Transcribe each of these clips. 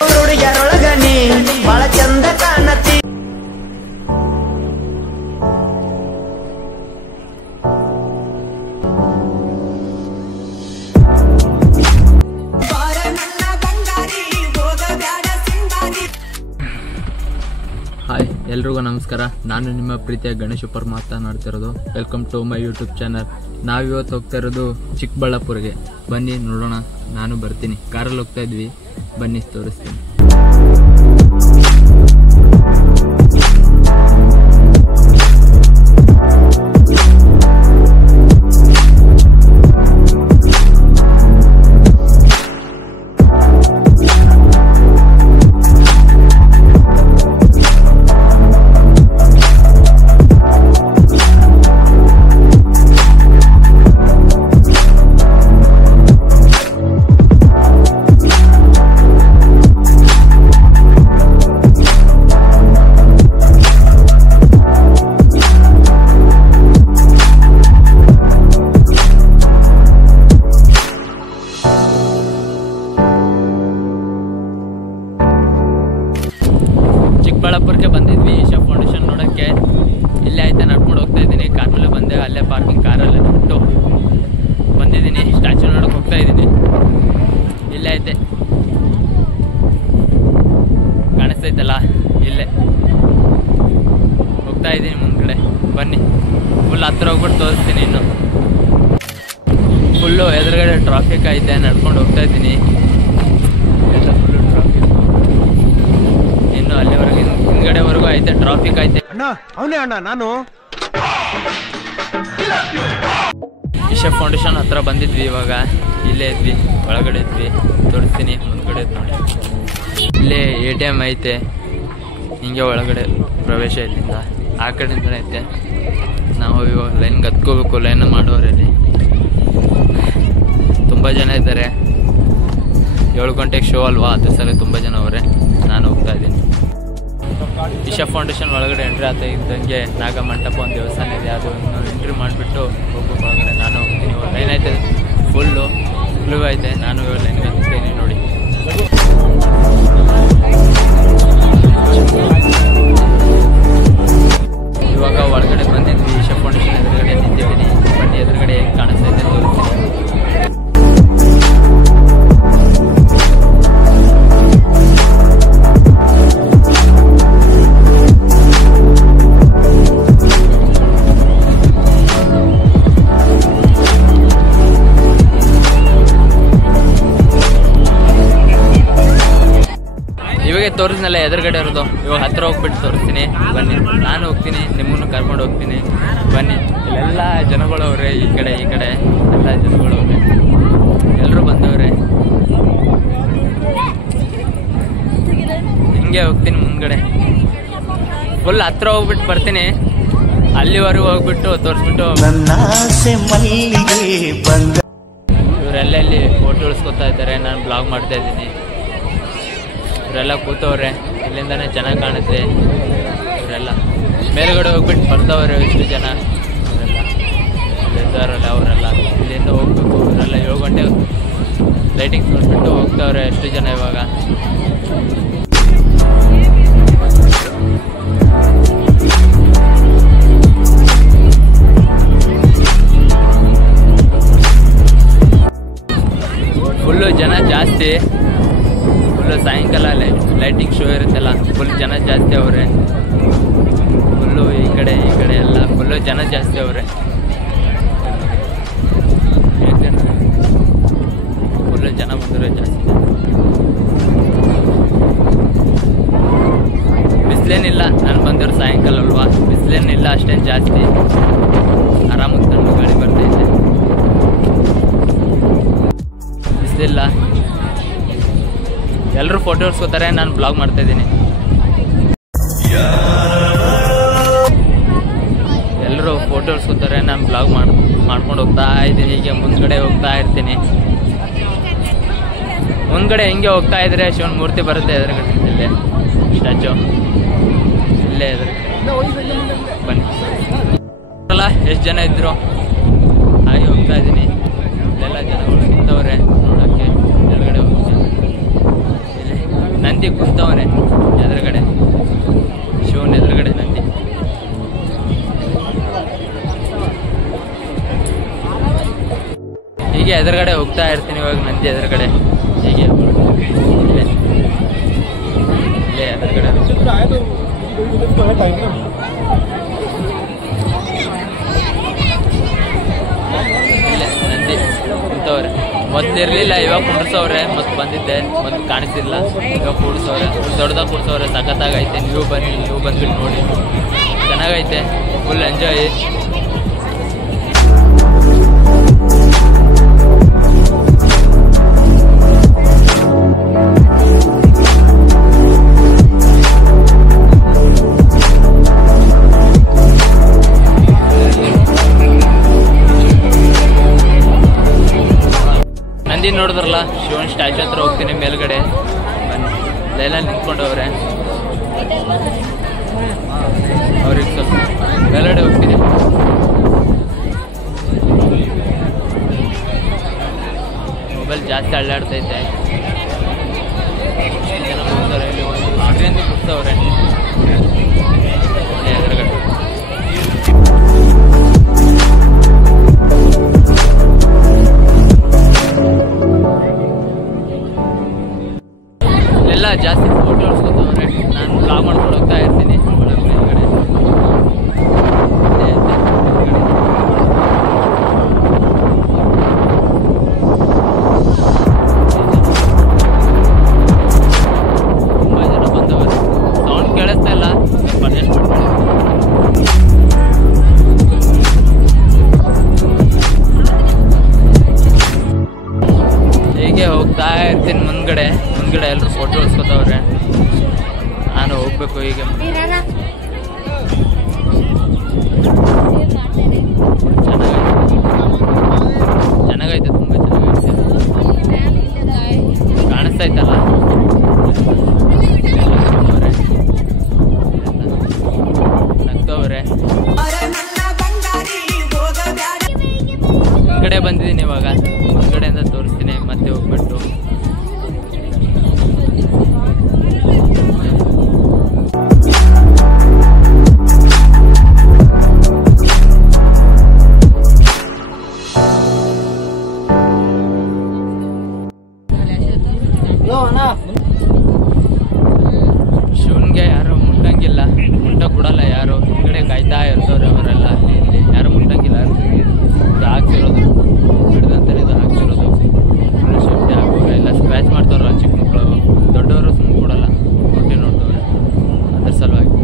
ಹುಡುಗಿಯರೊಳಗನಿ ಬಾಳ ಚಂದ ಕಾಣತಿ. ಹಾಯ್, ಎಲ್ರಿಗೂ ನಮಸ್ಕಾರ. ನಾನು ನಿಮ್ಮ ಪ್ರೀತಿಯ ಗಣೇಶ್ ಉಪ್ಪರ್ ಮಾತನಾಡ್ತಿರೋದು. Welcome to my YouTube channel. ನಾವಿವತ್ತು ಹೋಗ್ತಾ ಇರೋದು ಚಿಕ್ಕಬಳ್ಳಾಪುರ್ಗೆ. ಬನ್ನಿ ನೋಡೋಣ. ನಾನು ಬರ್ತೀನಿ, ಕಾರಲ್ಲಿ ಹೋಗ್ತಾ ಇದ್ವಿ. ಬನ್ನಿ ತೋರಿಸ್ತೀನಿ. ಚಿಕ್ಕಬಳ್ಳಾಪುರಕ್ಕೆ ಬಂದಿದ್ವಿ ಈಶಾ ಫೌಂಡೇಶನ್ ನೋಡೋಕ್ಕೆ. ಇಲ್ಲೇ ಐತೆ, ನಡ್ಕೊಂಡು ಹೋಗ್ತಾ ಇದ್ದೀನಿ. ಕಾರ್ ಮೇಲೆ ಬಂದೆ, ಅಲ್ಲೇ ಪಾರ್ಕಿಂಗ್ ಕಾರಲ್ಲೇ ಬಿಟ್ಟು ಬಂದಿದ್ದೀನಿ. ಸ್ಟ್ಯಾಚು ನೋಡೋಕೆ ಹೋಗ್ತಾ ಇದ್ದೀನಿ. ಇಲ್ಲೇ ಐತೆ, ಕಾಣಿಸ್ತೈತಲ್ಲ, ಇಲ್ಲೇ ಹೋಗ್ತಾ ಇದ್ದೀನಿ ಮುಂದ್ಗಡೆ. ಬನ್ನಿ, ಫುಲ್ ಹತ್ರ ಹೋಗ್ಬಿಟ್ಟು ತೋರಿಸ್ತೀನಿ. ಇನ್ನು ಫುಲ್ಲು ಎದುರುಗಡೆ ಟ್ರಾಫಿಕ್ ಐತೆ. ನಡ್ಕೊಂಡು ಹೋಗ್ತಾ ಇದ್ದೀನಿ, ಎಲ್ಲ ಫುಲ್ಲು ಟ್ರಾಫಿಕ್. ಇನ್ನು ಅಲ್ಲಿವರೆಗೆ ಹಿಂದ್ಗಡೆವರೆಗೂ ಐತೆ, ಟ್ರಾಫಿಕ್ ಐತೆ. ಅವನೇ ಅಣ್ಣ ನಾನು. ಈಶಾ ಫೌಂಡೇಶನ್ ಹತ್ರ ಬಂದಿದ್ವಿ. ಇವಾಗ ಇಲ್ಲೇ ಇದ್ವಿ, ಒಳಗಡೆ ಇದ್ವಿ. ತೋರಿಸ್ತೀನಿ ಮುಂದ್ಗಡೆ ನೋಡಿ. ಇಲ್ಲೇ ATM ಐತೆ. ಹಿಂಗೆ ಒಳಗಡೆ ಪ್ರವೇಶ ಇಲ್ಲಿಂದ. ಆ ಕಡೆಯಿಂದನೇ ಐತೆ. ನಾವು ಇವಾಗ ಲೈನ್ಗೆ ಹತ್ಕೋಬೇಕು. ಲೈನ್ ಮಾಡೋರಲ್ಲಿ ತುಂಬ ಜನ ಇದ್ದಾರೆ. 7 ಗಂಟೆಗೆ ಶೋ ಅಲ್ವಾ, ಅದ್ರ ಸಲ ತುಂಬ ಜನ ಅವರೇ. ನಾನು ಹೋಗ್ತಾ ಇದ್ದೀನಿ. ಈಶಾ ಫೌಂಡೇಶನ್ ಒಳಗಡೆ ಎಂಟ್ರಿ ಆಗ್ತಾ ಇದ್ದಂಗೆ ನಾಗಮಂಟಪ ಒಂದು ದೇವಸ್ಥಾನ ಇದೆ. ಅದು ಎಂಟ್ರಿ ಮಾಡಿಬಿಟ್ಟು ಹೋಗ್ಬೇಕು ಒಳಗಡೆ. ನಾನು ಹೋಗ್ತೀನಿ. ಲೈನ್ ಐತೆ, ಫುಲ್ಲು ಫ್ಲೂ ಐತೆ. ನಾನು ಇವಾಗ ಲೈನ್ಗೆ ಹತ್ತೀನಿ ನೋಡಿ. ಇವಾಗ ಒಳಗಡೆ ಬಂದಿದ್ವಿ. ಈಶಾ ಫೌಂಡೇಶನ್ ಎದುರುಗಡೆ ನಿಂತಿದ್ದೀನಿ. ಬನ್ನಿ ಎದುರುಗಡೆ ಹೇಗೆ ಕಾಣಿಸ್ತಾ ಇದೆ ತೋರಿಸ್ತೀನಿ. ಇವಾಗ ತೋರಿಸ್ನಲ್ಲ ಎದುರುಗಡೆ ಇರೋದು. ಇವಾಗ ಹತ್ರ ಹೋಗ್ಬಿಟ್ಟು ತೋರಿಸ್ತೀನಿ. ಬನ್ನಿ, ನಾನು ಹೋಗ್ತೀನಿ, ನಿಮ್ಮನ್ನು ಕರ್ಕೊಂಡು ಹೋಗ್ತೀನಿ. ಬನ್ನಿ. ಇಲ್ಲೆಲ್ಲ ಜನಗಳವ್ರೆ, ಈ ಕಡೆ ಎಲ್ಲ ಜನಗಳವ್ರೆ, ಎಲ್ಲರೂ ಬಂದವ್ರೆ. ಹಿಂಗೆ ಹೋಗ್ತೀನಿ ಮುಂದ್ಗಡೆ. ಫುಲ್ ಹತ್ರ ಹೋಗ್ಬಿಟ್ಟು ಬರ್ತೀನಿ. ಅಲ್ಲಿವರೆಗೂ ಹೋಗ್ಬಿಟ್ಟು ತೋರಿಸ್ಬಿಟ್ಟು ಇವರೆಲ್ಲ ಫೋಟೋ ಉಳಿಸ್ಕೊತಾ ಇದ್ದಾರೆ. ನಾನು ಬ್ಲಾಗ್ ಮಾಡ್ತಾ ಇದ್ದೀನಿ. ಇವರೆಲ್ಲ ಕೂತವ್ರೆ. ಇಲ್ಲಿಂದಾನೆ ಚೆನ್ನಾಗಿ ಕಾಣುತ್ತೆ. ಇವರೆಲ್ಲ ಮೇಲ್ಗಡೆ ಹೋಗ್ಬಿಟ್ಟು ಬರ್ತಾವ್ರೆ. ಇಷ್ಟು ಜನ ಇದ್ದಾರಲ್ಲ ಅವರೆಲ್ಲ ಇಲ್ಲಿಂದ ಹೋಗ್ಬೇಕು. ಇವರೆಲ್ಲ 7 ಗಂಟೆ ಲೈಟಿಂಗ್ಸ್ ನೋಡ್ಬಿಟ್ಟು ಹೋಗ್ತಾವ್ರೆ. ಎಷ್ಟು ಜನ ಇವಾಗ. ಫುಲ್ಲು ಜನ ಜಾಸ್ತಿ. ಫುಲ್ಲು ಸಾಯಂಕಾಲ ಲೈಟಿಂಗ್ ಶೋ ಇರುತ್ತಲ್ಲ, ಫುಲ್ ಜನ ಜಾಸ್ತಿ ಅವರೇ. ಫುಲ್ಲು ಈ ಕಡೆ ಎಲ್ಲ ಫುಲ್ಲು ಜನ ಜಾಸ್ತಿ ಅವರೇ. ಫುಲ್ಲು ಜನ ಬಂದರೆ ಜಾಸ್ತಿ. ಬಿಸಿಲೇನಿಲ್ಲ. ನಾನು ಬಂದಿರೋ ಸಾಯಂಕಾಲ ಅಲ್ವಾ, ಬಿಸಿಲೇನಿಲ್ಲ ಅಷ್ಟೇನು ಜಾಸ್ತಿ. ಆರಾಮಾಗಿ ತಣ್ಣು ಗಾಳಿ ಬರ್ತೈತೆ. ಬಿಸಿಲಿಲ್ಲ. ಎಲ್ಲರೂ ಫೋಟೋ ಹೊಡ್ಸ್ಕೋತಾರೆ. ನಾನು ಬ್ಲಾಗ್ ಮಾಡ್ತಾ ಇದ್ದೀನಿ. ಎಲ್ಲರೂ ಫೋಟೋ ಹೊಡ್ಸ್ಕೋತಾರೆ. ನಾನು ಬ್ಲಾಗ್ ಮಾಡ್ಕೊಂಡು ಹೋಗ್ತಾ ಇದ್ದೀನಿ. ಹೀಗೆ ಮುಂದ್ಗಡೆ ಹೋಗ್ತಾ ಇರ್ತೀನಿ. ಮುಂದ್ಗಡೆ ಹಿಂಗೆ ಹೋಗ್ತಾ ಇದ್ರೆ ಶಿವನ ಮೂರ್ತಿ ಬರುತ್ತೆ ಎದುರುಗಡೆ. ಇಲ್ಲೇ ಸ್ಟ್ಯಾಚು ಇಲ್ಲೇ ಎದುರುಗಡೆ. ಬನ್ನಿ. ಅಲ್ಲ ಎಷ್ಟು ಜನ ಇದ್ರು ಹಾಗೆ ಹೋಗ್ತಾ ಇದ್ದೀನಿ. ಇಲ್ಲೆಲ್ಲ ಜನಗಳು ನಿಂತವ್ರೆ ನೋಡೋಕ್ಕೆ. ಎದುರುಗಡೆ ಹೋಗ್ತೀನಿ, ಇಲ್ಲಿ ನಂದಿ ಕುಂತವ್ರೆ ಎದುರುಗಡೆ, ಶಿವನ ಎದುರುಗಡೆ ನಂದಿ. ಹೀಗೆ ಎದುರುಗಡೆ ಹೋಗ್ತಾ ಇರ್ತೀನಿ ಇವಾಗ ನಂದಿ ಎದುರುಗಡೆ. ಹೀಗೆ ಇಲ್ಲೇ ಎದುರುಗಡೆ ಇಲ್ಲೇ ನಂದಿ ಕುಂತವ್ರೆ. ಮೊದಲಿರ್ಲಿಲ್ಲ, ಇವಾಗ ಕುಂಡ್ಸವ್ರೆ. ಮತ್ತೆ ಬಂದಿದ್ದೆ, ಮೊದಲು ಕಾಣಿಸಿಲ್ಲ, ಇವಾಗ ಕೂಡಿಸವ್ರೆ. ದೊಡ್ಡದಾಗಿ ಕೂಡಿಸವ್ರೆ, ಸಖತ್ತಾಗೈತೆ. ನೀವು ಬನ್ನಿ, ನೀವು ಬಂದ್ಬಿಟ್ಟು ನೋಡಿ, ಚೆನ್ನಾಗೈತೆ. Full enjoy. ನಂದಿ ನೋಡಿದ್ರಲ್ಲ, ಶಿವನ ಸ್ಟ್ಯಾಚು ಹತ್ರ ಹೋಗ್ತೀನಿ ಮೇಲ್ಗಡೆ. ಬನ್ನಿ, ಎಲ್ಲ ನಿಂತ್ಕೊಂಡವ್ರೆ. ಅವ್ರಿಗೆ ಸ್ವಲ್ಪ ಮೇಲ್ಗಡೆ ಹೋಗ್ತೀನಿ. ಮೊಬೈಲ್ ಜಾಸ್ತಿ ಅಳ್ಳಾಡ್ತೈತೆ. ಜನ ಕೂರ್ತಾರೆ, ಇಲ್ಲಿ ಒಂದು ಸ್ಕ್ರೀನ್ ಕೂರ್ಸವ್ರೆ ಎದುರುಗಡೆ. ಎಲ್ಲ ಜಾಸ್ತಿ ಫೋಟೋ ಹೊಡ್ಸ್ಕೊತವ್ರೆ. ನಾನು ಬ್ಲಾಗ್ ಮಾಡ್ಕೊಂಡು ಹೋಗ್ತಾ ಇರ್ತೀನಿ ಒಳಗಡೆ. ತುಂಬ ಜನ ಬಂದವರು. ಸೌಂಡ್ ಕೇಳಿಸ್ತಾ ಇಲ್ಲ, ಅಡ್ಜಸ್ಟ್ ಮಾಡ್ಕೊಳ್ಳಿ. ಹೀಗೆ ಹೋಗ್ತಾ ಇರ್ತೀನಿ ಮುಂದ್ಗಡೆ. ಎಲ್ಲರೂ ಫೋಟೋ ಹೊಡ್ಸ್ಕೊತವ್ರೆ. ನಾನು ಹೋಗ್ಬೇಕು ಹೀಗೆ. ಚೆನ್ನಾಗೈತೆ, ತುಂಬ ಚೆನ್ನಾಗೈತೆ. ಕಾಣಿಸ್ತೈತಲ್ಲ, ನಗ್ತವ್ರೆ. ಮುಂದ್ಗಡೆ ಬಂದಿದ್ದೀನಿ ಇವಾಗ. ಮುಂದ್ಗಡೆಯಿಂದ ತೋರಿಸ್ತೀನಿ ಮತ್ತೆ ಹೋಗ್ಬಿಟ್ಟು. ಶಿವನ್ಗೆ ಯಾರು ಮುಟ್ಟಂಗಿಲ್ಲ, ಮುಟ್ಟ ಕೊಡಲ್ಲ ಯಾರು. ಹಿಂಗಡೆ ಕಾಯ್ತಾ ಇರ್ತವ್ರೆ ಅವರೆಲ್ಲ. ಅಲ್ಲಿ ಇಲ್ಲಿ ಯಾರು ಮುಟ್ಟಂಗಿಲ್ಲ. ಇದು ಹಾಕ್ಸಿರೋದು ಹಿಡ್ದಂತಾರೆ, ಇದು ಹಾಕ್ಸಿರೋದು ಫುಲ್ ಸೇಫ್ಟಿ ಹಾಕೋರೆ. ಎಲ್ಲ ಸ್ಕ್ರ್ಯಾಚ್ ಮಾಡ್ತಾರ ಚಿಕ್ಕ ಮಕ್ಕಳು. ದೊಡ್ಡವರು ಸುಮ್ಮನೆ ಕೊಡಲ್ಲ, ಮುಟ್ಟಿ ನೋಡ್ತವ್ರೆ. ಅದ್ರ ಸಲುವಾಗಿ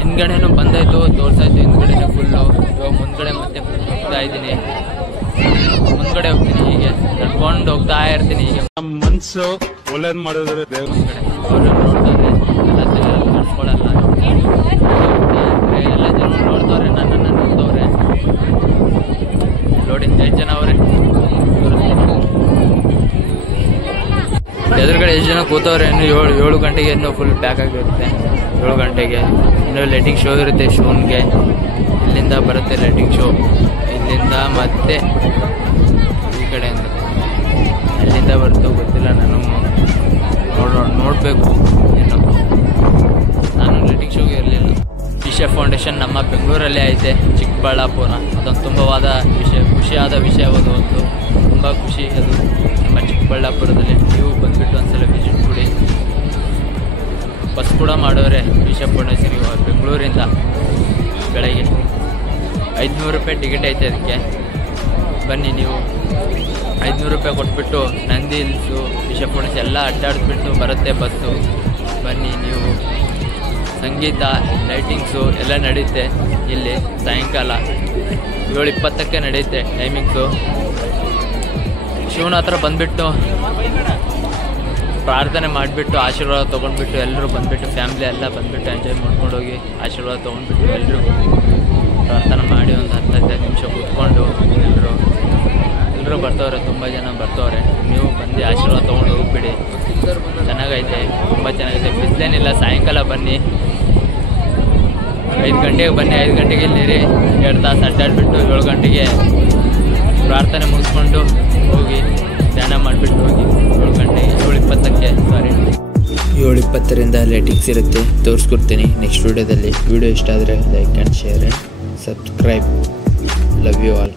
ಹಿಂದ್ಗಡೆನೂ ಬಂದಾಯ್ತು, ತೋರ್ಸಾಯ್ತು. ಹಿಂದ್ಗಡೆನೂ ಫುಲ್ಲು. ಇವಾಗ ಮುಂದ್ಗಡೆ ಮತ್ತೆ ಹೋಗ್ತಾ ಇದ್ದೀನಿ. ಮುಂದ್ಗಡೆ ಹೋಗ್ತೀನಿ, ಹೀಗೆ ನಡ್ಕೊಂಡು ಹೋಗ್ತಾ ಇರ್ತೀನಿ. ಹೀಗೆ ಮನ್ಸು ಒಳ್ಳೇದ್ ಮಾಡಿದ್ರೆ ಮುಂದ್ಗಡೆ ಅವರು ನೋಡ್ತಾರೆ, ಎಲ್ಲ ನಡ್ಸ್ಕೊಳಲ್ಲ. ಎಲ್ಲ ಜನ ನೋಡ್ತವ್ರೆ, ನನ್ನನ್ನು ನೋಡ್ತವ್ರೆ. ನೋಡಿ ಎಷ್ಟು ಜನ ಅವ್ರೆ, ಎದುರುಗಡೆ ಎಷ್ಟು ಜನ ಕೂತವ್ರೆ. ಇನ್ನು ಏಳು ಗಂಟೆಗೆ ಇನ್ನೂ ಫುಲ್ ಪ್ಯಾಕ್ ಆಗಿರುತ್ತೆ. 7 ಗಂಟೆಗೆ ಇನ್ನೂ ಲೈಟಿಂಗ್ ಶೋ ಇರುತ್ತೆ ಶಿವನ್ಗೆ. ಇಲ್ಲಿಂದ ಬರುತ್ತೆ ಲೈಟಿಂಗ್ ಶೋ. ಇಲ್ಲಿಂದ ಮತ್ತೆ ಈ ಕಡೆಯಿಂದ ಎಲ್ಲಿಂದ ಬರುತ್ತೋ ಗೊತ್ತಿಲ್ಲ. ನಾನು ನೋಡಬೇಕು. ಏನು ನಾನು ಲೈಟಿಂಗ್ ಶೋಗೆ ಇರಲಿಲ್ಲ. ವಿಷಯ ಫೌಂಡೇಶನ್ ನಮ್ಮ ಬೆಂಗಳೂರಲ್ಲೇ ಐತೆ, ಚಿಕ್ಕಬಳ್ಳಾಪುರ. ಅದೊಂದು ತುಂಬವಾದ ವಿಷಯ, ಖುಷಿಯಾದ ವಿಷಯವದು. ಒಂದು ತುಂಬ ಖುಷಿ ಅದು ನಮ್ಮ ಚಿಕ್ಕಬಳ್ಳಾಪುರದಲ್ಲಿ. ನೀವು ಬಂದುಬಿಟ್ಟು ಒಂದ್ಸಲ ವಿಸಿಟ್ ಕೊಡಿ. ಬಸ್ ಕೂಡ ಮಾಡೋರೆ ವಿಷಯ ಫೌಂಡೇಶನ್ಗೆ ಬೆಂಗಳೂರಿಂದ. ಬೆಳಗ್ಗೆ 500 ರೂಪಾಯಿ ಟಿಕೆಟ್ ಐತೆ ಅದಕ್ಕೆ. ಬನ್ನಿ ನೀವು. 500 ರೂಪಾಯಿ ಕೊಟ್ಬಿಟ್ಟು ನಂದಿ ಹಿಲ್ಸು, ವಿಷಯ ಫೌಂಡೇಶನ್ ಎಲ್ಲ ಅಡ್ಡಾಡಿಸ್ಬಿಟ್ಟು ಬರುತ್ತೆ ಬಸ್ಸು. ಬನ್ನಿ ನೀವು. ಸಂಗೀತ, ಲೈಟಿಂಗ್ಸು ಎಲ್ಲ ನಡೆಯುತ್ತೆ ಇಲ್ಲಿ. ಸಾಯಂಕಾಲ 7:20ಕ್ಕೆ ನಡೆಯುತ್ತೆ ಟೈಮಿಂಗ್ಸು. ಶಿವನ ಹತ್ರ ಬಂದುಬಿಟ್ಟು ಪ್ರಾರ್ಥನೆ ಮಾಡಿಬಿಟ್ಟು ಆಶೀರ್ವಾದ ತೊಗೊಂಡ್ಬಿಟ್ಟು ಎಲ್ಲರೂ ಬಂದುಬಿಟ್ಟು ಫ್ಯಾಮಿಲಿ ಎಲ್ಲ ಬಂದುಬಿಟ್ಟು ಎಂಜಾಯ್ ಮಾಡ್ಕೊಂಡೋಗಿ ಆಶೀರ್ವಾದ ತೊಗೊಂಡ್ಬಿಟ್ಟು ಎಲ್ಲರೂ ಪ್ರಾರ್ಥನೆ ಮಾಡಿ ಒಂದು 10-15 ನಿಮಿಷ ಕೂತ್ಕೊಂಡು ಎಲ್ಲರೂ ಬರ್ತವ್ರೆ. ತುಂಬ ಜನ ಬರ್ತವ್ರೆ. ನೀವು ಬಂದು ಆಶೀರ್ವಾದ ತೊಗೊಂಡು ಹೋಗ್ಬಿಡಿ. ಚೆನ್ನಾಗೈತೆ, ತುಂಬ ಚೆನ್ನಾಗೈತೆ. ಬಿಸಿಲೇನಿಲ್ಲ. ಸಾಯಂಕಾಲ ಬನ್ನಿ, 5 ಗಂಟೆಗೆ ಬನ್ನಿ, 5 ಗಂಟೆಗೆ ಇಲ್ಲಿರಿ. 2 ತಾಸು ಅಡ್ಡಾಡ್ಬಿಟ್ಟು 7 ಗಂಟೆಗೆ ಪ್ರಾರ್ಥನೆ ಮುಗಿಸ್ಕೊಂಡು ಹೋಗಿ ಧ್ಯಾನ ಮಾಡಿಬಿಟ್ಟು ಹೋಗಿ 7 ಗಂಟೆಗೆ 7:20ಕ್ಕೆ 7:20ರಿಂದ ಲೈಟಿಂಗ್ಸ್ ಇರುತ್ತೆ, ತೋರಿಸ್ಕೊಡ್ತೀನಿ ನೆಕ್ಸ್ಟ್ ವೀಡಿಯೋದಲ್ಲಿ. ವಿಡಿಯೋ ಇಷ್ಟ ಆದರೆ like and share and subscribe. Love you all.